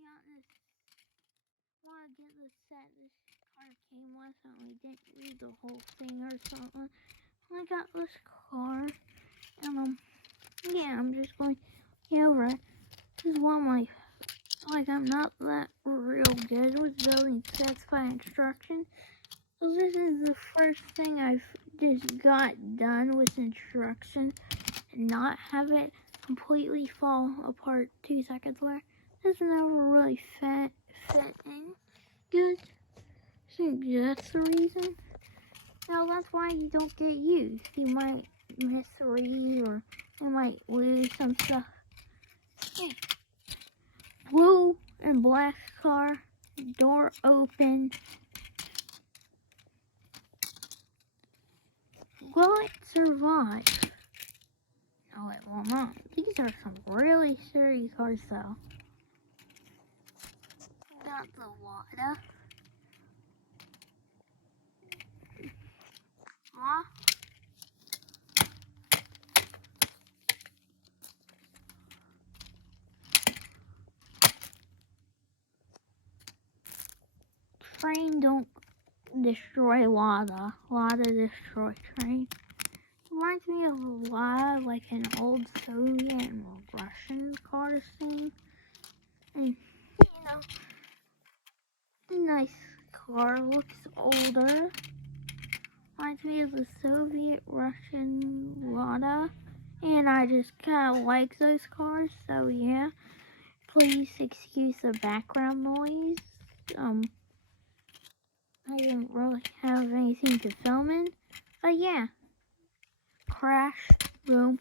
Yeah, want to get this set. This car came with, and we didn't read the whole thing or something. I got this car, and yeah, I'm just going over it. This is one of my, I'm not that real good with building sets by instruction. So this is the first thing I've just got done with instruction and not have it completely fall apart 2 seconds later. This never really fit in good. I think that's the reason. Now that's why you don't get used. You might miss a read or you might lose some stuff. Okay. Blue and black car, door open. Will it survive? No, it will not. These are some really sturdy cars though. Got the water. Huh? Train don't destroy Lada. Lada destroy train. Reminds me of a lot like an old Soviet and Russian car scene. And, a nice car, looks older. Reminds me of the Soviet Russian Lada. And I just kind of like those cars, so yeah. Please excuse the background noise. I didn't really have anything to film in. But yeah. Crash. Boom.